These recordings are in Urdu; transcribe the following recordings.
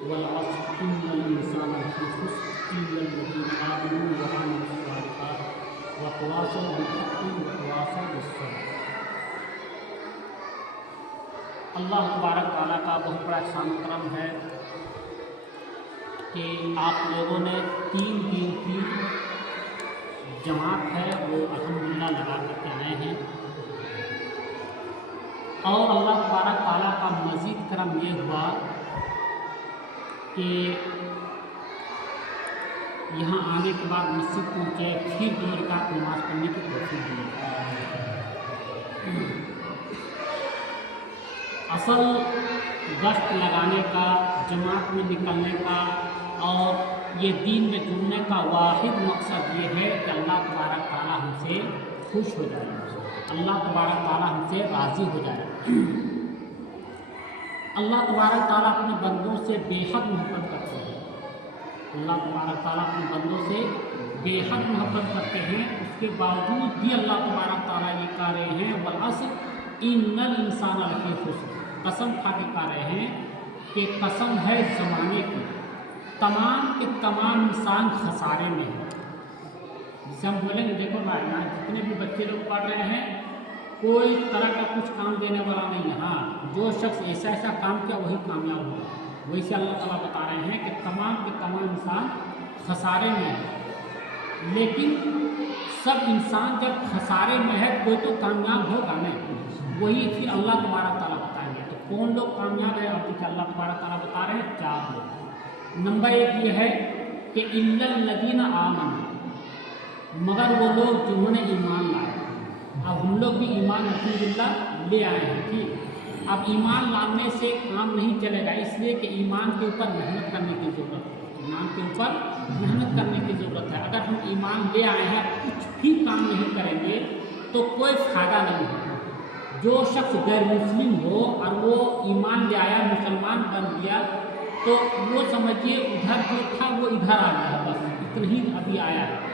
والعصر إن الإنسان لفي خسر إلا الذين آمنوا وعملوا الصالحات وتواصوا بالحق وتواصوا بالصبر۔ اللہ تبارک تعالیٰ کا بہت بڑا احسان و کرم ہے کہ آپ لوگوں نے 3 دن کی جماعت ہے وہ الحمدللہ لگا کر کے آئے ہیں، اور اللہ تبارک تعالیٰ کا مزید کرم یہ ہوا کہ یہاں آنے کے بعد مسجد پہنچے، پھر 2 رکعت نماز پڑھنے کی توفیق دی۔ اصل گشت لگانے کا، جماعت میں نکلنے کا اور یہ دین میں جڑنے کا واحد مقصد یہ ہے کہ اللہ تبارک تعالیٰ ہم سے خوش ہو جائے، اللہ تبارک تعالیٰ ہم سے راضی ہو جائے۔ اللہ تبارک تعالیٰ اپنے بندوں سے بے حد محبت کرتے ہیں، اللہ تبارک تعالیٰ اپنے بندوں سے بے حد محبت کرتے ہیں، اس کے باوجود بھی اللہ تبارک تعالیٰ یہ کہہ رہے ہیں والعصر ان الانسان لفی خسر، قسم کھا کے کہہ رہے ہیں کہ قسم ہے زمانے کی، تمام کے تمام انسان خسارے میں ہیں۔ جسے ہم بولیں گے دیکھو بھائی یہاں جتنے بھی بچے لوگ پڑھ رہے ہیں کوئی طرح کا کچھ کام دینے والا نہیں ہے، ہاں جو شخص ایسا کام کیا وہی کامیاب ہوا، وہی سے اللہ تعالیٰ بتا رہے ہیں کہ تمام کے تمام انسان خسارے میں ہیں۔ لیکن سب انسان جب خسارے میں ہے کوئی تو کامیاب ہوگا نہیں، وہی پھر اللہ تبارک تعالیٰ بتائیں گے۔ تو کون لوگ کامیاب ہے اب دیکھیں اللہ تبارک تعالیٰ بتا رہے ہیں 4 لوگ۔ نمبر 1 یہ ہے کہ الا الذین آمنوا، مگر وہ لوگ جنہوں نے ایمان لائے۔ اب ہم لوگ بھی ایمان الحمدللہ لے آئے ہیں، ٹھیک۔ اب ایمان لانے سے کام نہیں چلے گا، اس لیے کہ ایمان کے اوپر محنت کرنے کی ضرورت ہے، ایمان کے اوپر محنت کرنے کی ضرورت ہے۔ اگر ہم ایمان لے آئے ہیں کچھ بھی کام نہیں کریں گے تو کوئی فائدہ نہیں ہوگا۔ جو شخص غیر مسلم ہو اور وہ ایمان لے آیا، مسلمان بن گیا، تو وہ سمجھیے ادھر جو تھا وہ ادھر آ گیا، بس اتنا ہی ابھی آیا ہے۔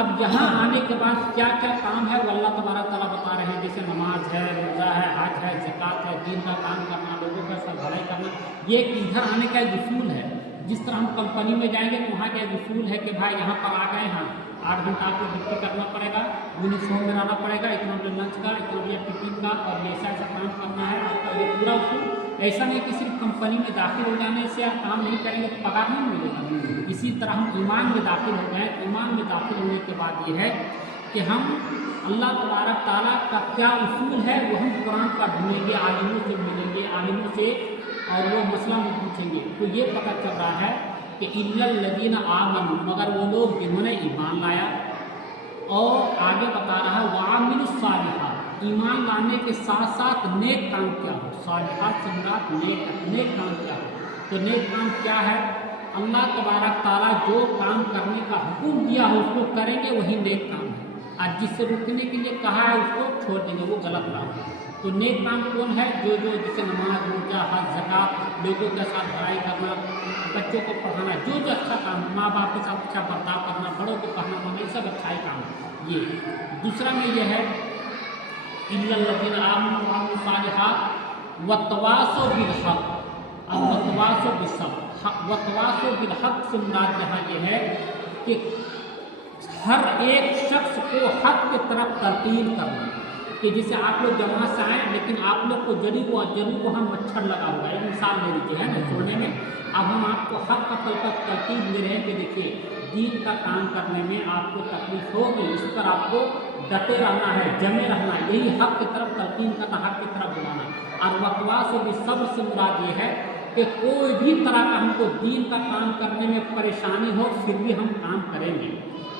اب یہاں آنے کے بعد کیا کیا کام ہے وہ اللہ تبارک تعالیٰ بتا رہے ہیں، جیسے نماز ہے، روزہ ہے، حج ہے، زکوٰۃ ہے، دین کا کام کرنا، لوگوں کا سب بھلائی کرنا، یہ ادھر آنے کا ایک اصول ہے۔ جس طرح ہم کمپنی میں جائیں گے تو وہاں کا ایک اصول ہے کہ بھائی یہاں پر آ گئے ہیں 8 گھنٹہ آپ کو ڈیوٹی کرنا پڑے گا، یونیفارم میں رہنا پڑے گا، اتنا بجے لنچ کا، اتنا بجے ٹفن کا، اور ایسا کام کرنا ہے آپ کا، یہ پورا اصول۔ ایسا نہیں کہ صرف کمپنی میں داخل ہو جانے سے آپ کام نہیں کریں گے تو پگار نہیں ملے گا۔ اسی طرح ہم ایمان میں داخل ہو گئے، ایمان میں داخل ہونے کے بعد یہ ہے کہ ہم اللہ تبارک تعالیٰ کا کیا اصول ہے وہ ہم قرآن پر ڈھونڈیں گے، عالموں سے ملیں گے، عالموں سے، اور وہ مسئلہ میں پوچھیں گے تو یہ پتہ چل رہا ہے کہ الا الذین آمنوا، مگر وہ لوگ جنہوں نے ایمان لایا، اور آگے بتا رہا ہے وعملوا الصالحات، ایمان لانے کے ساتھ ساتھ نیک کام کیا ہو، صالحات سے مراد نیک کام کیا ہو۔ تو نیک کام کیا ہے؟ اللہ تبارک تعالیٰ جو کام کرنے کا حکم دیا ہو اس کو کریں گے، وہی نیک کام ہے، اور جس سے رکنے کے لیے کہا ہے اس کو چھوڑ دیں گے، وہ غلط کام ہے۔ تو نیک کام کون ہے؟ جو جیسے نماز، روزہ، حج، زکوٰۃ، لوگوں کے ساتھ بھلائی کرنا، بچوں کو پڑھانا، جو اچھا کام، ماں باپ کے ساتھ اچھا برتاؤ کرنا، بڑوں کو پڑھنا مانا، یہ سب اچھائی کام ہے۔ یہ دوسرا میں یہ ہے الا الذین آمنوا وعملوا الصالحات وتواصوا بالحق، اب وتواصوا بالصبر، وتواصوا بالحق سے مراد یہاں یہ ہے کہ ہر ایک شخص کو حق کی طرف تلقین کرنا، کہ جیسے آپ لوگ جماعت سے آئیں لیکن آپ لوگ کو جڑی وہاں مچھر لگا ہوا ہے، مثال لے لیجیے ہے نا چھوڑنے میں، اب ہم آپ کو حق کا تلقین دے رہے ہیں کہ دیکھیے دین کا کام کرنے میں آپ کو تکلیف ہوگی، اس پر آپ کو ڈٹے رہنا ہے، جمے رہنا ہے، یہی حق کی طرف تلقین کرنا، حق کی طرف بلانا۔ اور وتواصوا بالصبر سے مراد یہ ہے کہ کوئی بھی طرح کا ہم کو دین کا کام کرنے میں پریشانی ہو پھر بھی ہم کام کریں گے،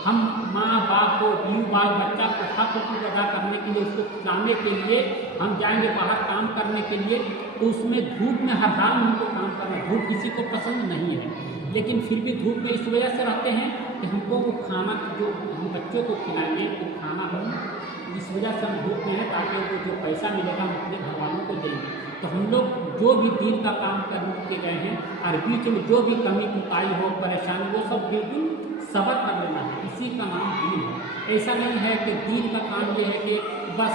ہم ماں باپ کو، بیوی بال بچہ کو حق حقوق ادا کرنے کے لیے، اس کو کھلانے کے لیے ہم جائیں گے باہر کام کرنے کے لیے، تو اس میں دھوپ میں ہر حال ہم کو کام کرنا، دھوپ کسی کو پسند نہیں ہے، لیکن پھر بھی دھوپ میں اس وجہ سے رہتے ہیں کہ ہم کو وہ کھانا جو ہم بچوں کو کھلائیں گے وہ کھانا ہم اس وجہ سے ہم دھوپ میں ہیں تاکہ وہ جو پیسہ ملے گا ہم اپنے گھر والوں کو دیں گے۔ تو ہم لوگ جو بھی دین کا کام کرنے کے گئے ہیں اور بیچ میں جو بھی کمی کوتاہی ہو، پریشانی، وہ سب بالکل صبر کر لینا ہے، اسی کا نام دین ہے۔ ایسا نہیں ہے کہ دین کا کام یہ ہے کہ بس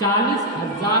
40,000